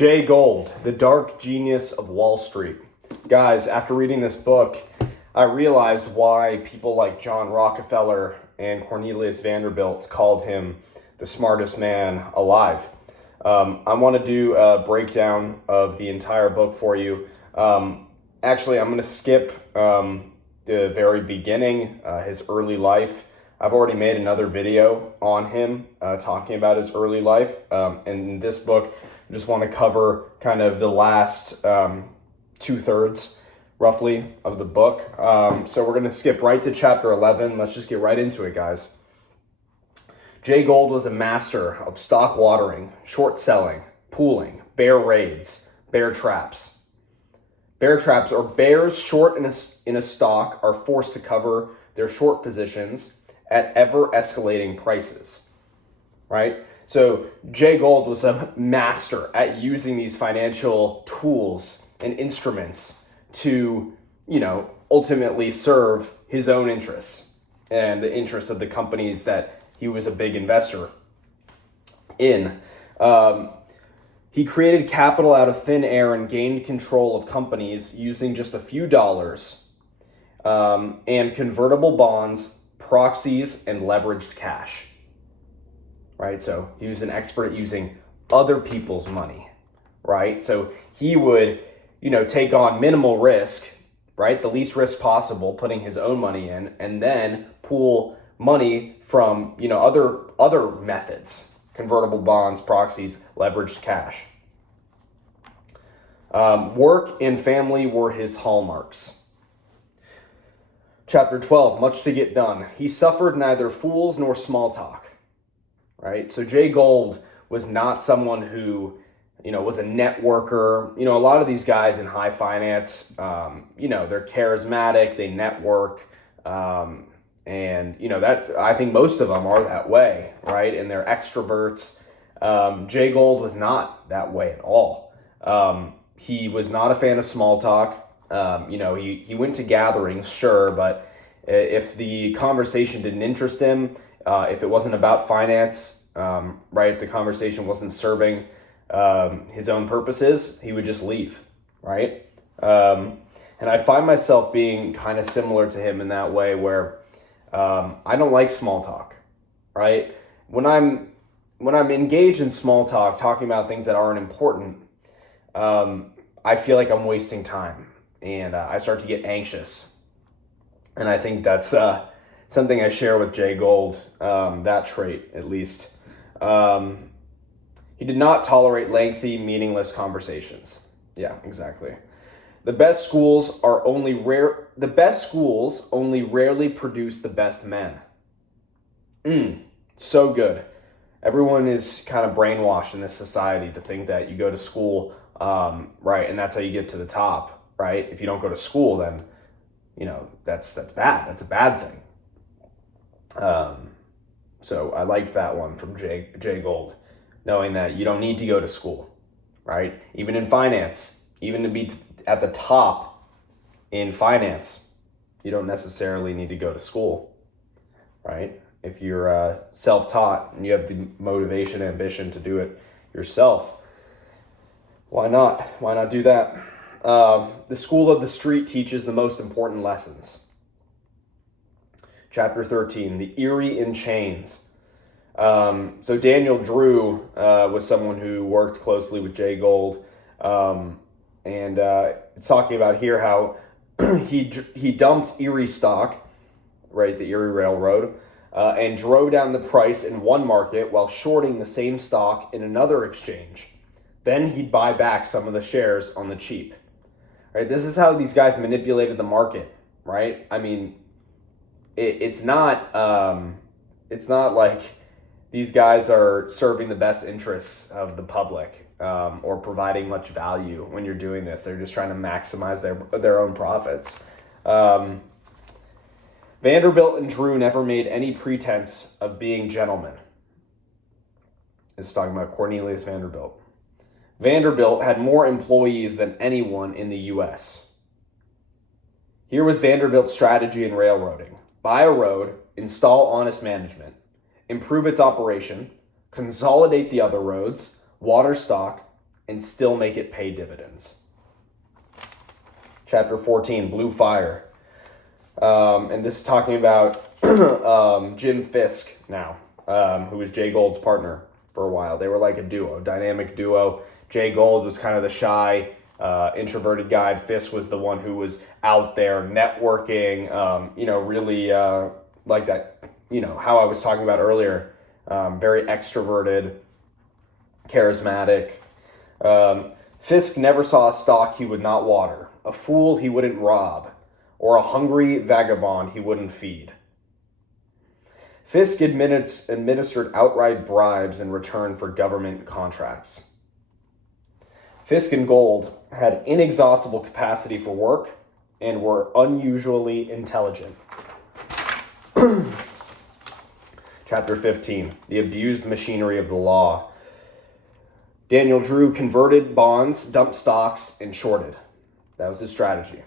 Jay Gould, The Dark Genius of Wall Street. Guys, after reading this book, I realized why people like John Rockefeller and Cornelius Vanderbilt called him the smartest man alive. I want to do a breakdown of the entire book for you. Actually, I'm going to skip the very beginning, his early life. I've already made another video on him talking about his early life. And in this book, I just want to cover kind of the last 2/3 roughly of the book. So we're going to skip right to chapter 11. Let's just get right into it, guys. Jay Gould was a master of stock watering, short selling, pooling, bear raids, bear traps. Bear traps, or bears short in a stock, are forced to cover their short positions at ever escalating prices, right? So Jay Gould was a master at using these financial tools and instruments to, ultimately serve his own interests and the interests of the companies that he was a big investor in. He created capital out of thin air and gained control of companies using just a few dollars and convertible bonds, proxies, and leveraged cash. Right? So he was an expert at using other people's money, right? So he would, take on minimal risk, right? The least risk possible, putting his own money in, and then pool money from, other methods, convertible bonds, proxies, leveraged cash. Work and family were his hallmarks. Chapter 12, much to get done. He suffered neither fools nor small talk. Right? So Jay Gould was not someone who, was a networker. A lot of these guys in high finance, they're charismatic, they network, and, I think most of them are that way, right? And they're extroverts. Jay Gould was not that way at all. He was not a fan of small talk. He went to gatherings, sure, but if the conversation didn't interest him, if it wasn't about finance, right, if the conversation wasn't serving his own purposes, he would just leave, right? And I find myself being kind of similar to him in that way where I don't like small talk, right? When I'm engaged in small talk, talking about things that aren't important, I feel like I'm wasting time, and I start to get anxious. And I think that's something I share with Jay Gould, that trait at least. He did not tolerate lengthy, meaningless conversations. Yeah, exactly. The best schools only rarely produce the best men. So good. Everyone is kind of brainwashed in this society to think that you go to school, right, and that's how you get to the top, right? If you don't go to school, then that's bad. That's a bad thing. So I liked that one from Jay Gould, knowing that you don't need to go to school, right? Even in finance, even to be at the top in finance, you don't necessarily need to go to school, right? If you're self-taught and you have the motivation, ambition to do it yourself, why not? Why not do that? The school of the street teaches the most important lessons. Chapter 13, the Erie in chains. So Daniel Drew was someone who worked closely with Jay Gould. And it's talking about here how he dumped Erie stock, right, the Erie Railroad, and drove down the price in one market while shorting the same stock in another exchange. Then he'd buy back some of the shares on the cheap. Right? This is how these guys manipulated the market, right? I mean, it's not like these guys are serving the best interests of the public or providing much value when you're doing this. They're just trying to maximize their own profits. Vanderbilt and Drew never made any pretense of being gentlemen. It's talking about Cornelius Vanderbilt. Vanderbilt had more employees than anyone in the U.S. Here was Vanderbilt's strategy in railroading. Buy a road, install honest management, improve its operation, consolidate the other roads, water stock, and still make it pay dividends. Chapter 14, Blue Fire. And this is talking about Jim Fisk now, who was Jay Gould's partner for a while. They were like a duo, dynamic duo. Jay Gould was kind of the shy, introverted guy. Fisk was the one who was out there networking, really like that, how I was talking about earlier, very extroverted, charismatic. Fisk never saw a stock he would not water, a fool he wouldn't rob, or a hungry vagabond he wouldn't feed. Fisk administered outright bribes in return for government contracts. Fisk and Gould had inexhaustible capacity for work and were unusually intelligent. Chapter 15, The Abused Machinery of the Law. Daniel Drew converted bonds, dumped stocks, and shorted. That was his strategy.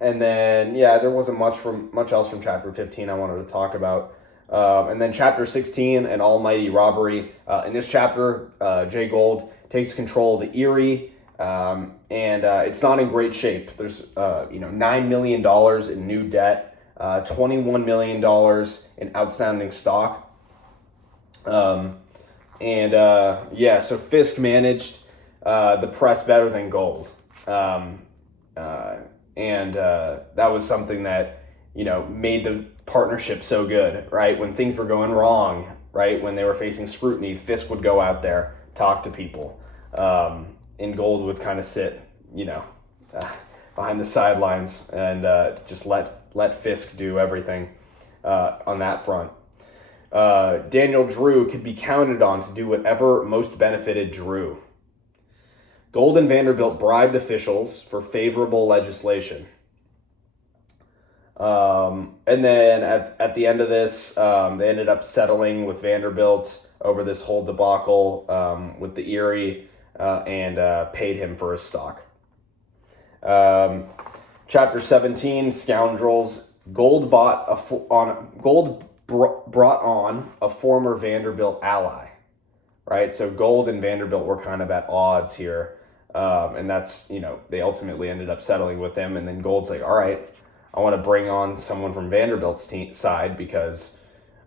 And then, there wasn't much else from chapter 15 I wanted to talk about. And then chapter 16, An Almighty Robbery. In this chapter, Jay Gould takes control of the Erie, and it's not in great shape. There's, $9 million in new debt, $21 million in outstanding stock. So Fisk managed the press better than Gould. That was something that, made the partnership so good, right? When things were going wrong, right? When they were facing scrutiny, Fisk would go out there, talk to people. And Gould would kind of sit, behind the sidelines and just let Fisk do everything on that front. Daniel Drew could be counted on to do whatever most benefited Drew. Gould and Vanderbilt bribed officials for favorable legislation. And then at the end of this, they ended up settling with Vanderbilt over this whole debacle with the Erie and paid him for his stock. Chapter 17, Scoundrels. Gould brought on a former Vanderbilt ally, right? So Gould and Vanderbilt were kind of at odds here. And that's, they ultimately ended up settling with him. And then Gould's like, all right, I want to bring on someone from Vanderbilt's side because,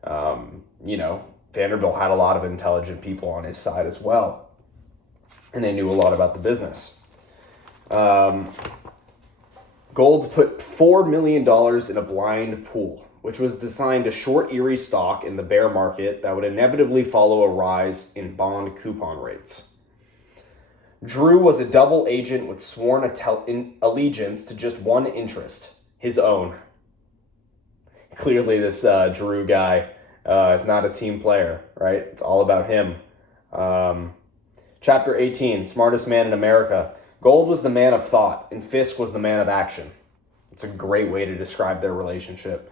Vanderbilt had a lot of intelligent people on his side as well. And they knew a lot about the business. Gould put $4 million in a blind pool, which was designed to short Erie stock in the bear market that would inevitably follow a rise in bond coupon rates. Drew was a double agent with sworn allegiance to just one interest, his own. Clearly, this Drew guy is not a team player, right? It's all about him. Chapter 18, Smartest Man in America. Gould was the man of thought, and Fisk was the man of action. It's a great way to describe their relationship.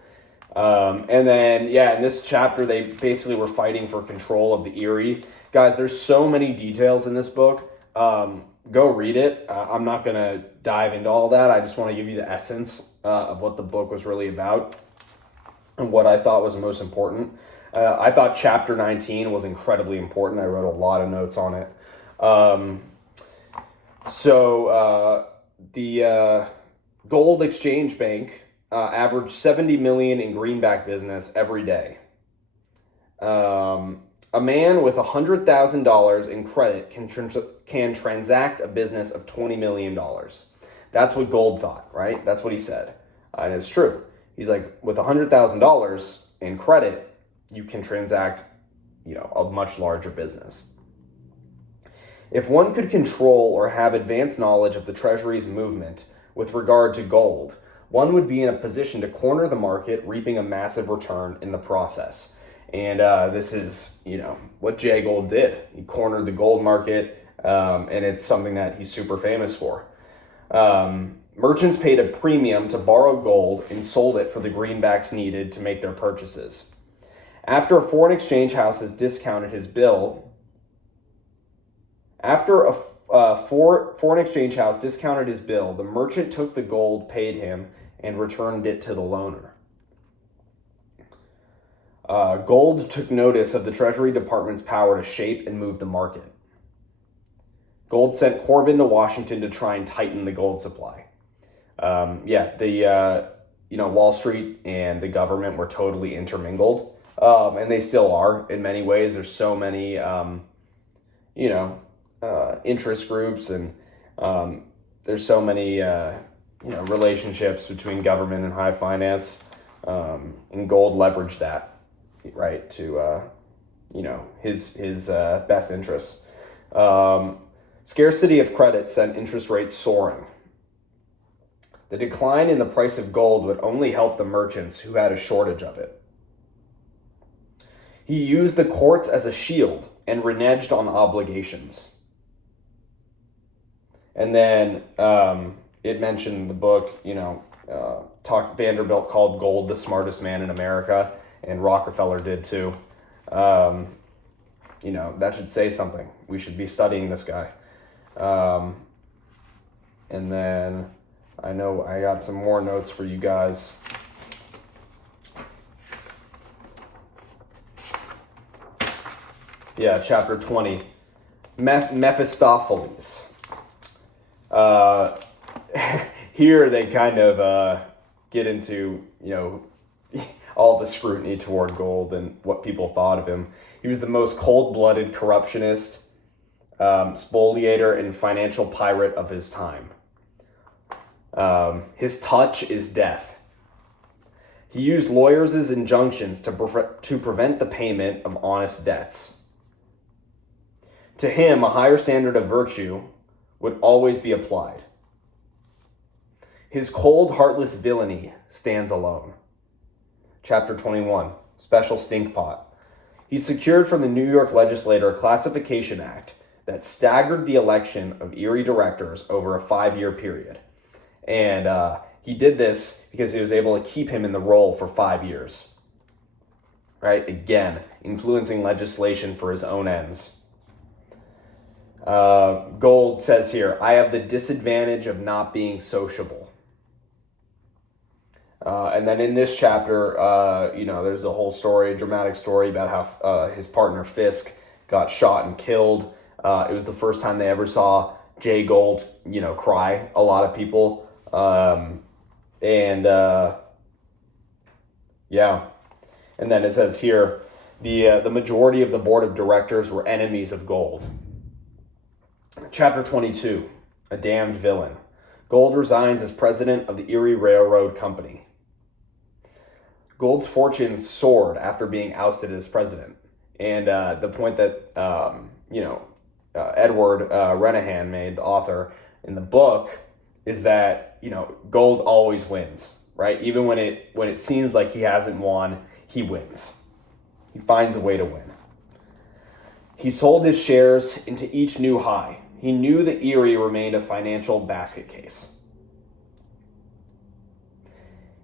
And then, in this chapter, they basically were fighting for control of the Erie. Guys, there's so many details in this book. Go read it. I'm not going to dive into all that. I just want to give you the essence of what the book was really about and what I thought was most important. I thought chapter 19 was incredibly important. I wrote a lot of notes on it. The Gold Exchange Bank averaged $70 million in greenback business every day. A man with $100,000 in credit can transact a business of $20 million. That's what Gould thought, right? That's what he said. And it's true. He's like, with $100,000 in credit, you can transact, a much larger business. If one could control or have advanced knowledge of the Treasury's movement with regard to gold, one would be in a position to corner the market, reaping a massive return in the process. And this is, what Jay Gould did. He cornered the gold market, and it's something that he's super famous for. Merchants paid a premium to borrow gold and sold it for the greenbacks needed to make their purchases. After a foreign exchange house discounted his bill, the merchant took the gold paid him and returned it to the loaner. Gould took notice of the Treasury Department's power to shape and move the market. Gould sent Corbin to Washington to try and tighten the gold supply. Wall Street and the government were totally intermingled, and they still are in many ways. There's so many, interest groups, and there's so many, relationships between government and high finance, and Gould leveraged that, right, to, his best interests. Scarcity of credit sent interest rates soaring. The decline in the price of gold would only help the merchants who had a shortage of it. He used the courts as a shield and reneged on obligations. And then it mentioned in the book, Vanderbilt called Gould the smartest man in America, and Rockefeller did too. That should say something. We should be studying this guy. And then I know I got some more notes for you guys. Yeah, chapter 20, Mephistopheles. Here they kind of get into, all the scrutiny toward Gould and what people thought of him. He was the most cold-blooded corruptionist, spoliator, and financial pirate of his time. His touch is death. He used lawyers as injunctions to prevent the payment of honest debts. To him, a higher standard of virtue would always be applied. His cold, heartless villainy stands alone. Chapter 21, Special Stinkpot. He secured from the New York legislature a classification act that staggered the election of Erie directors over a 5-year period. And he did this because he was able to keep him in the role for 5 years. Right? Again, influencing legislation for his own ends. Gould says here, I have the disadvantage of not being sociable. And then in this chapter, there's a whole story, a dramatic story about how his partner Fisk got shot and killed. It was the first time they ever saw Jay Gould, cry. A lot of people. And then it says here, the majority of the board of directors were enemies of Gould. Chapter 22, A Damned Villain. Gould resigns as president of the Erie Railroad Company. Gould's fortunes soared after being ousted as president. And the point that, Edward Renahan made, the author, in the book, is that, Gould always wins, right? Even when it seems like he hasn't won, he wins. He finds a way to win. He sold his shares into each new high. He knew that Erie remained a financial basket case.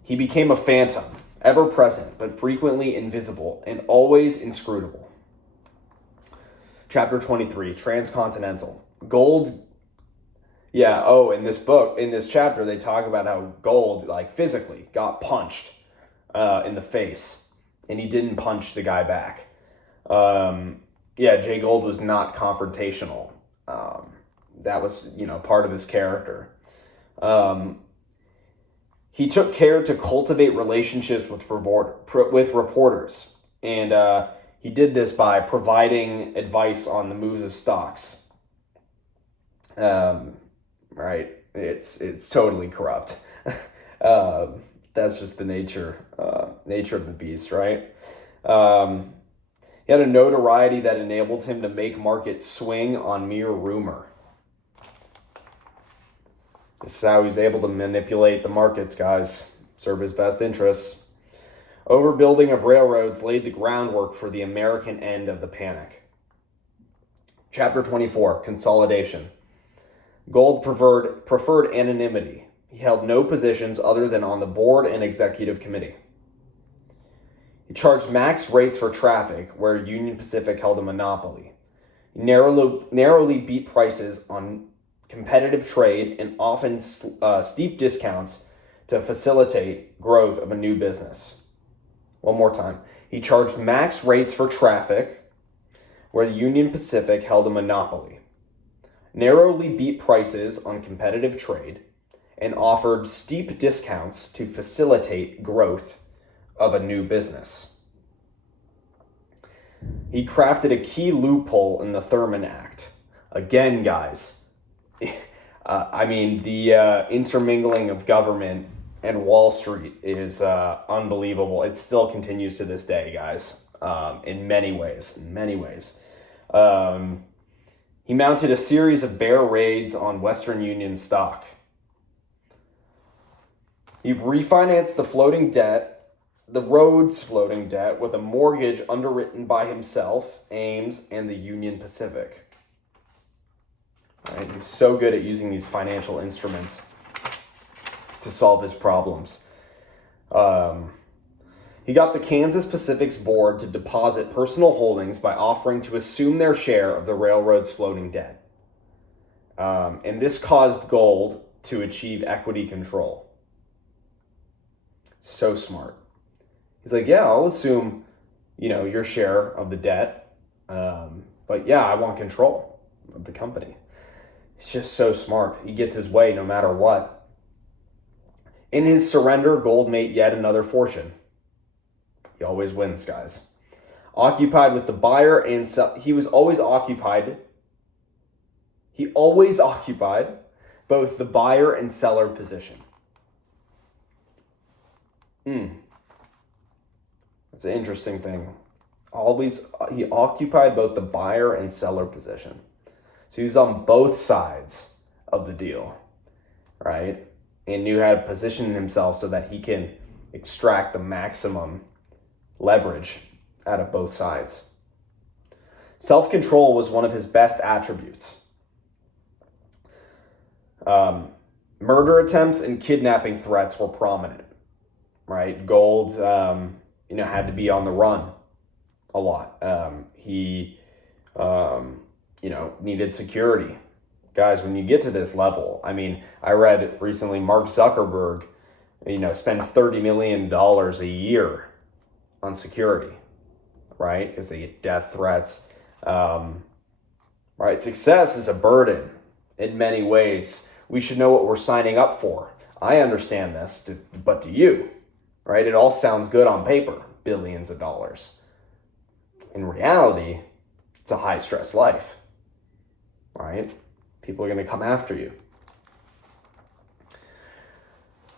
He became a phantom, ever present, but frequently invisible, and always inscrutable. Chapter 23, Transcontinental. Gould, in this chapter, they talk about how Gould, physically got punched in the face, and he didn't punch the guy back. Jay Gould was not confrontational. That was, part of his character. He took care to cultivate relationships with reporters, and he did this by providing advice on the moves of stocks. Right? It's totally corrupt. That's just the nature of the beast, right? He had a notoriety that enabled him to make markets swing on mere rumor. This is how he's able to manipulate the markets, guys. Serve his best interests. Overbuilding of railroads laid the groundwork for the American end of the panic. Chapter 24, Consolidation. Gould preferred anonymity. He held no positions other than on the board and executive committee. He charged max rates for traffic where Union Pacific held a monopoly. He narrowly beat prices on competitive trade and often steep discounts to facilitate growth of a new business. One more time. He charged max rates for traffic, where the Union Pacific held a monopoly, narrowly beat prices on competitive trade, and offered steep discounts to facilitate growth of a new business. He crafted a key loophole in the Thurman Act. Again, guys, the intermingling of government and Wall Street is unbelievable. It still continues to this day, guys, in many ways. He mounted a series of bear raids on Western Union stock. He refinanced the road's floating debt, with a mortgage underwritten by himself, Ames, and the Union Pacific. Right? He was so good at using these financial instruments to solve his problems. He got the Kansas Pacific's board to deposit personal holdings by offering to assume their share of the railroad's floating debt. And this caused Gould to achieve equity control. So smart. He's like, yeah, I'll assume, your share of the debt. But yeah, I want control of the company. He's just so smart. He gets his way no matter what. In his surrender, Gould made yet another fortune. He always wins, guys. Occupied with the buyer and seller. He always occupied both the buyer and seller position. That's an interesting thing. He occupied both the buyer and seller position. So he was on both sides of the deal, right? And knew how to position himself so that he can extract the maximum leverage out of both sides. Self-control was one of his best attributes. Murder attempts and kidnapping threats were prominent, right? Gould, had to be on the run a lot. He needed security. Guys, when you get to this level, I read recently Mark Zuckerberg, spends $30 million a year on security, right? Because they get death threats. Right? Success is a burden in many ways. We should know what we're signing up for. I understand this, but do you? Right? It all sounds good on paper, billions of dollars. In reality, it's a high-stress life, right? People are going to come after you.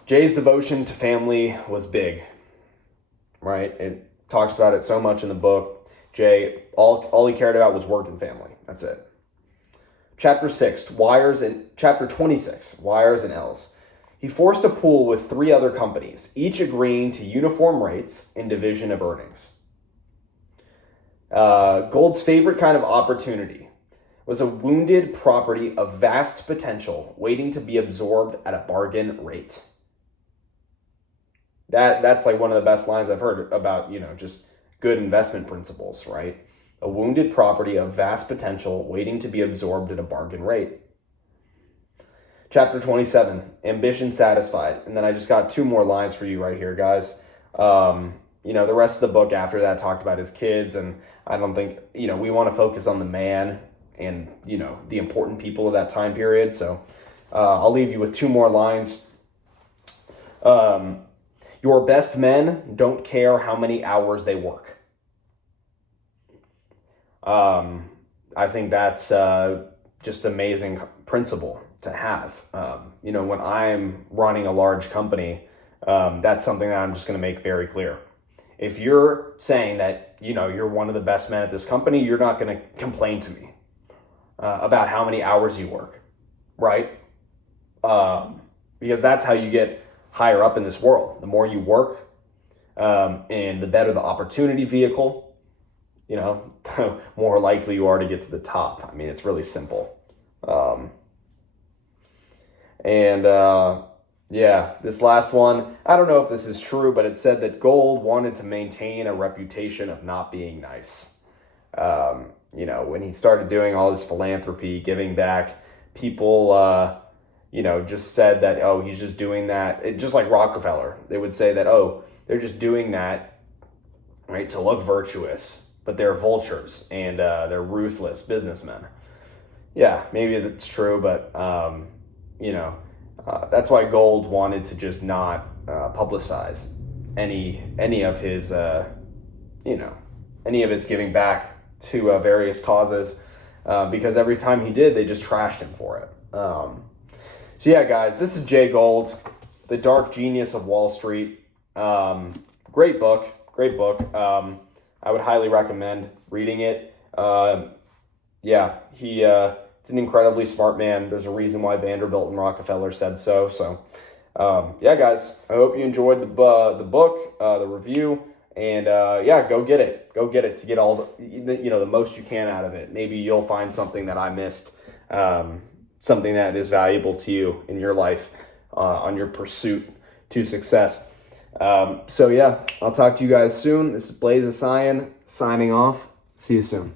Jay's devotion to family was big, right? It talks about it so much in the book. Jay, all he cared about was work and family. That's it. Chapter 26, Wires and L's. He forced a pool with 3 other companies, each agreeing to uniform rates and division of earnings. Gould's favorite kind of opportunity was a wounded property of vast potential waiting to be absorbed at a bargain rate. That's like one of the best lines I've heard about, just good investment principles, right? A wounded property of vast potential waiting to be absorbed at a bargain rate. Chapter 27, Ambition Satisfied. And then I just got 2 more lines for you right here, guys. The rest of the book after that talked about his kids, and I don't think, we want to focus on the man and, the important people of that time period. So I'll leave you with 2 more lines. Your best men don't care how many hours they work. I think that's just amazing principle to have. When I'm running a large company, that's something that I'm just going to make very clear. If you're saying that, you're one of the best men at this company, you're not going to complain to me about how many hours you work, right? Because that's how you get higher up in this world. The more you work, and the better the opportunity vehicle, the more likely you are to get to the top. It's really simple. This last one, I don't know if this is true, but it said that Gould wanted to maintain a reputation of not being nice. When he started doing all this philanthropy, giving back, people, just said that, oh, he's just doing that. Just like Rockefeller, they would say that, oh, they're just doing that right, to look virtuous, but they're vultures and they're ruthless businessmen. Yeah, maybe that's true, but that's why Gould wanted to just not publicize any of his any of his giving back to various causes, because every time he did, they just trashed him for it. So yeah, guys, this is Jay Gould, The Dark Genius of Wall Street. Great book. I would highly recommend reading it. He's an incredibly smart man. There's a reason why Vanderbilt and Rockefeller said so. So, guys, I hope you enjoyed the book, the review, and go get it. Go get it to get all the most you can out of it. Maybe you'll find something that I missed, something that is valuable to you in your life, on your pursuit to success. I'll talk to you guys soon. This is Blaze of Cyan signing off. See you soon.